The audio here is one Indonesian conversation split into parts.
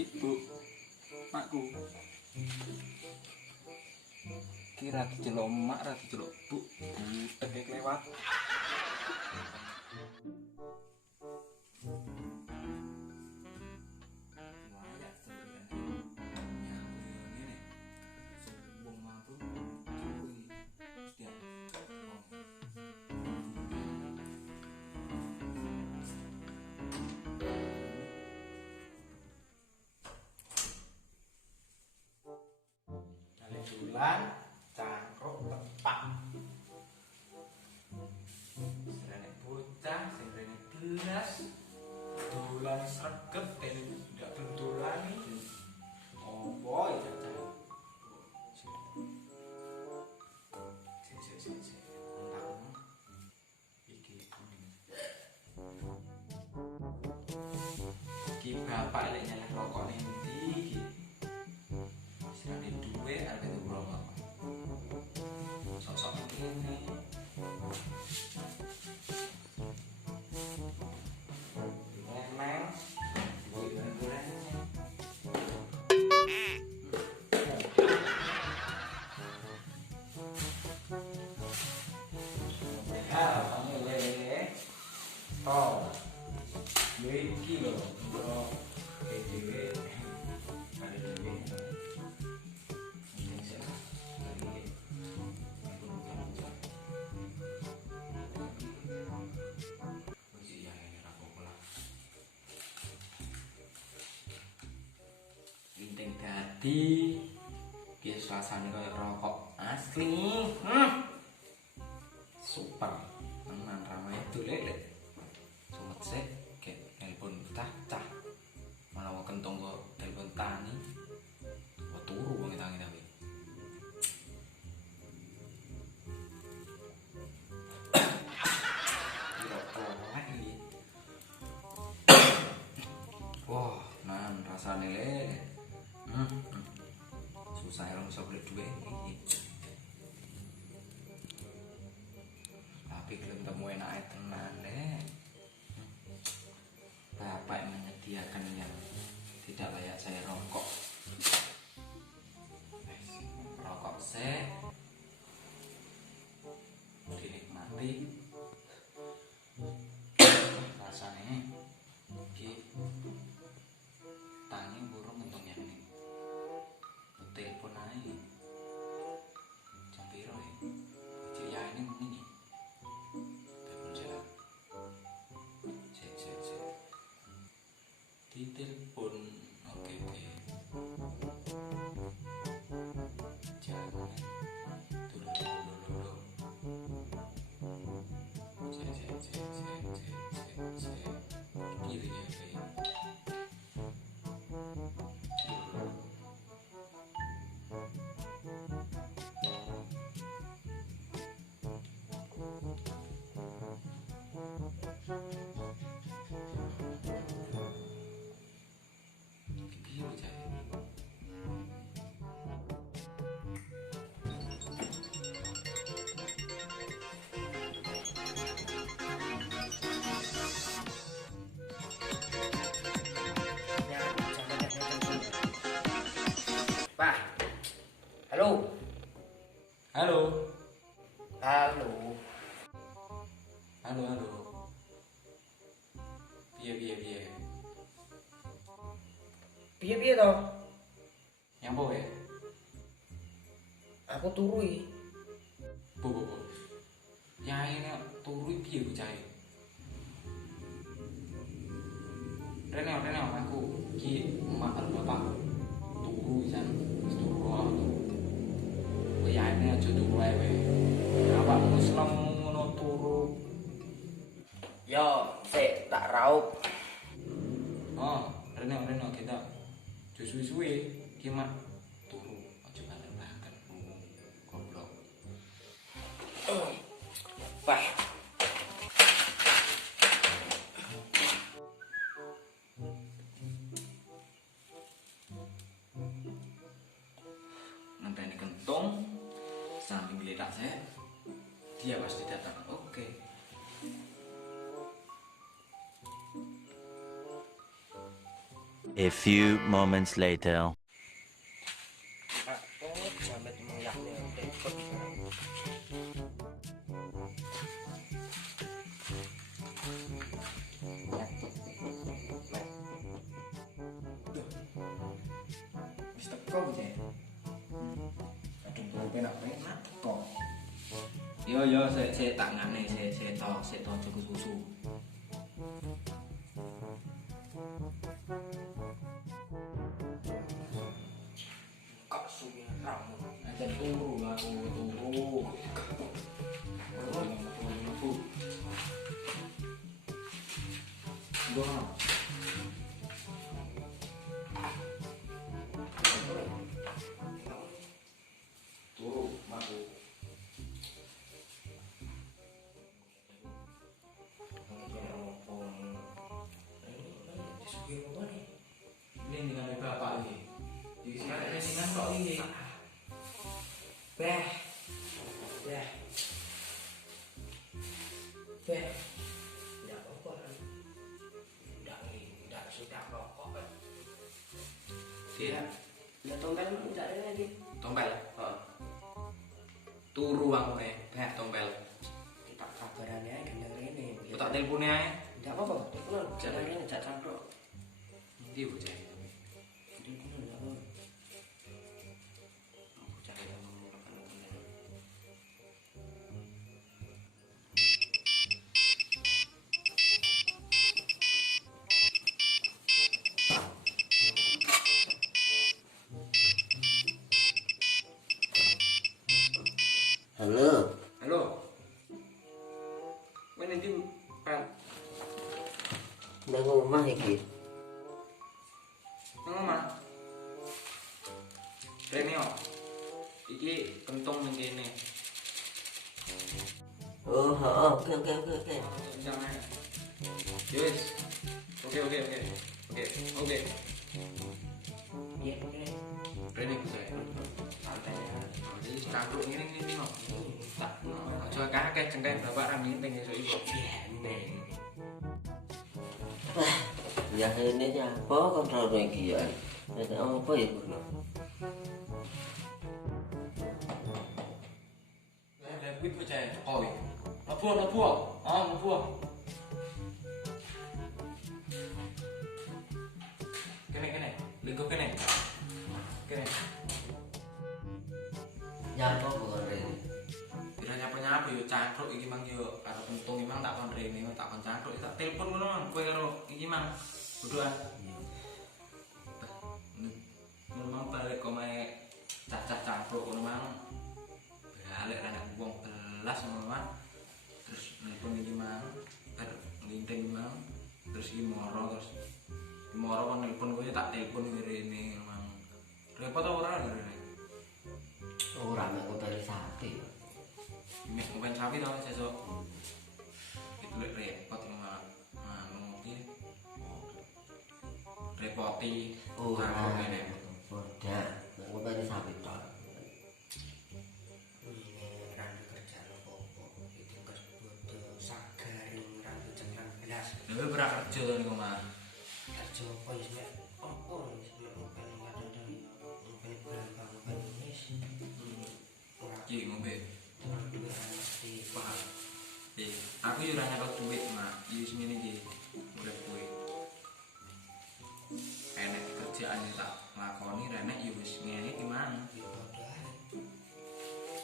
Ibu, makku. Kira dicelok mak, ra dicelok bu. Butek lewat. Bulan cangkruk tepak. Serene bocah, serene belas. Bulan sregep dan tidak benturan. Oh boy, caca. Iki bapak lek nyalek rokok ning ndi iki? Serene duwe arep tuku rokok. Sosok ngene. Memang boleh-boleh. Oh, iki lho, untuk PDW ada dewe. Ini sih, lagi uji yang ini rapopo lah. Inting dadi, biar suasana kayak rokok asli. Super, tenan ramai itu lele. Sumet sih, kayak telepon cah, malah mau kentong kok telepon tani, kok turu wong tangi tapi. Wah, nan rasane lele. Susah ya bisa beli duit ini. Tapi belum temu enak tenan deh. Bapak menyediakan yang tidak layak saya rokok. Rokok saya dinikmati. Rasanya iki tangi burung untung yang ini. Telepon aja. Jam piro ya? Cilia ini muni. Telepon jalan. Cek. Ditelepon. Oke. Jangan dulu. Cek. Kiri ya kayak. Pak, halo. Piye toh? Nyampo ya? Aku turui. Bu. Nyai nek turu piye bocah e? Rene aku iki emak karo bapak turu jan wis turu aku. Koyane aja turu wae. Awakmu selem ngono turu. Yo, sik tak raup. Oh, rene kita. Suwe-suwe iki mak turu aja balen-balen. Goblok. Wah. Ngenteni kentong sambil ngeliat saya, dia pasti datang. Oke. A few moments later. Aku sampai mengyakni repot. Wis teko bocah. Aduh, gue penak teko. Yo, saya tak ngane, saya to cukup susu. Kok suwi ramu. Ada turu lah, turu. Turu. Gua. Turu, maku. Ini dengan bapak ini. Di sini dengan kok ini. Beh. Tidak apa-apa. Tidak sudah rokok. Dia Ya tompel tidak ada lagi. tompel. Turu aku nih, beh tompel. Kita kabarannya gendeng ini. Aku tak teleponnya aja. Tidak apa-apa. Telepon. Jangan ini jak cangkruk. Nanti bocah. Telepon tidak apa. Bocah yang menggunakan telepon. Halo. Halo. Mana nanti kan Nang omah iki. nang omah. Rene yo. Iki kentung ning kene. Oh, oke. Jangan. Yes. Oke. Iya, oke. Rene ku saya. Santai ya. Jadi cangkruk ngene kok. Tak. Aja kakek cengkeh bapak ra minting esuk iki. Bendeng. Ya ini apa kontrol iki ya. Ada apa ya, Bro? Lah kuwi bocah Jokowi. Lebu. Lebu. Kene. Lingkup kene. Ya apa bukan ini? Kira nyapa yo cangkruk iki mang yo karo pentung iki mang tak kon rene tak kon cangkruk tak telepon ngono mang kowe karo iki mang bodohan. Memang balik komae cacah cangkruk ngono mang. Balik anak wong belas ngono mang. Terus nelpon iki mang, nginting mang. Terus iki moro kon nelpon kowe tak telepon rene mang. Repot ora rene. Ora mek dari sapi. Mek ngopen sapi to sesuk. Itu lek repot malah iki. Repoti. Ora ngene. Bodah, mek dari sapi tok. Ini randu kerja opo? Itu kas bodoh sagaring randu jengkang belas. Lha ora kerja to niku mah. Kerja apa wis mek opo wis mek open kadang-kadang open berapa open wis. Ora Iki ngombe. duwe mesti Paham. Aku yo ora nyaket duit, Mak. Iki semene iki urip kowe. Enek kerjaan yang tak lakoni renek yo wis ngene iki mang.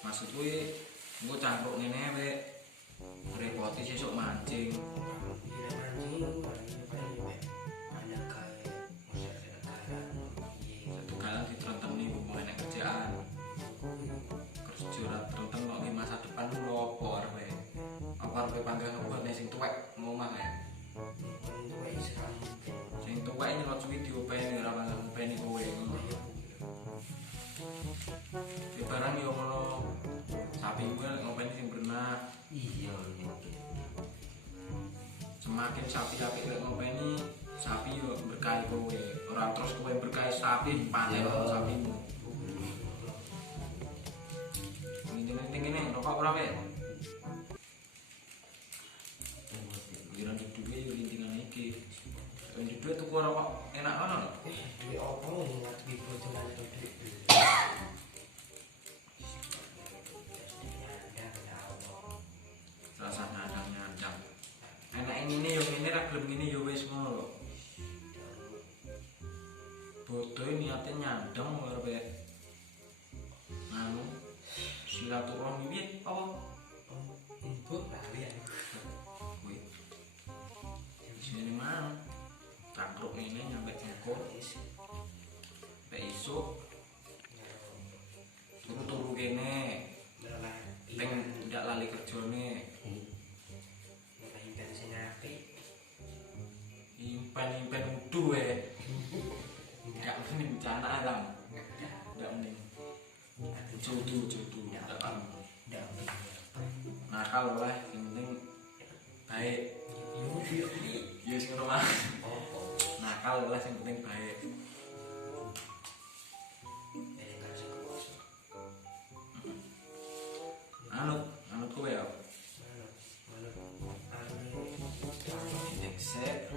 Maksud kuwi engko cangkruk ngene wae. Repoti sesuk mancing. Setugalan diterenteni wong enek kerjaan. Kerja ora terenten kok di masa depan ku opo arepe. Apa arepe panggang obat sing tuwek ngomah ya. Sing tuwek nyelot suwi diopeni ora panggang openi kowe. Di barang yo ngono. Sapi gue ngopeni sing berenang. Iya. Semakin sapi apik lek ngopeni, sapi yo berkah kowe. Ora terus kowe berkah sapi panen sapimu. Ini rokok ora wae. Giliran duwe yo lintingan iki. Duwe tuku rokok enak ana lho. ngene yo ngene ra gelem ngene yo wis ngono lho. Bodoh niate nyandeng arep anu silaturahmi piye apa? Ibu lali ya. Kuwi. Sini mana? Cangkruk ini nyampe jengkol. Sampai isuk. Turu kene. Peng ndak lali kerjane. Impen sing apik. Impen udu Enggak mending bencana alam. Enggak mending. Jodoh. Enggak kan. Nakal lah, yang penting baik. Iya sing ngono mah. Nakal lah, yang penting baik. Anut kowe ya. Sik.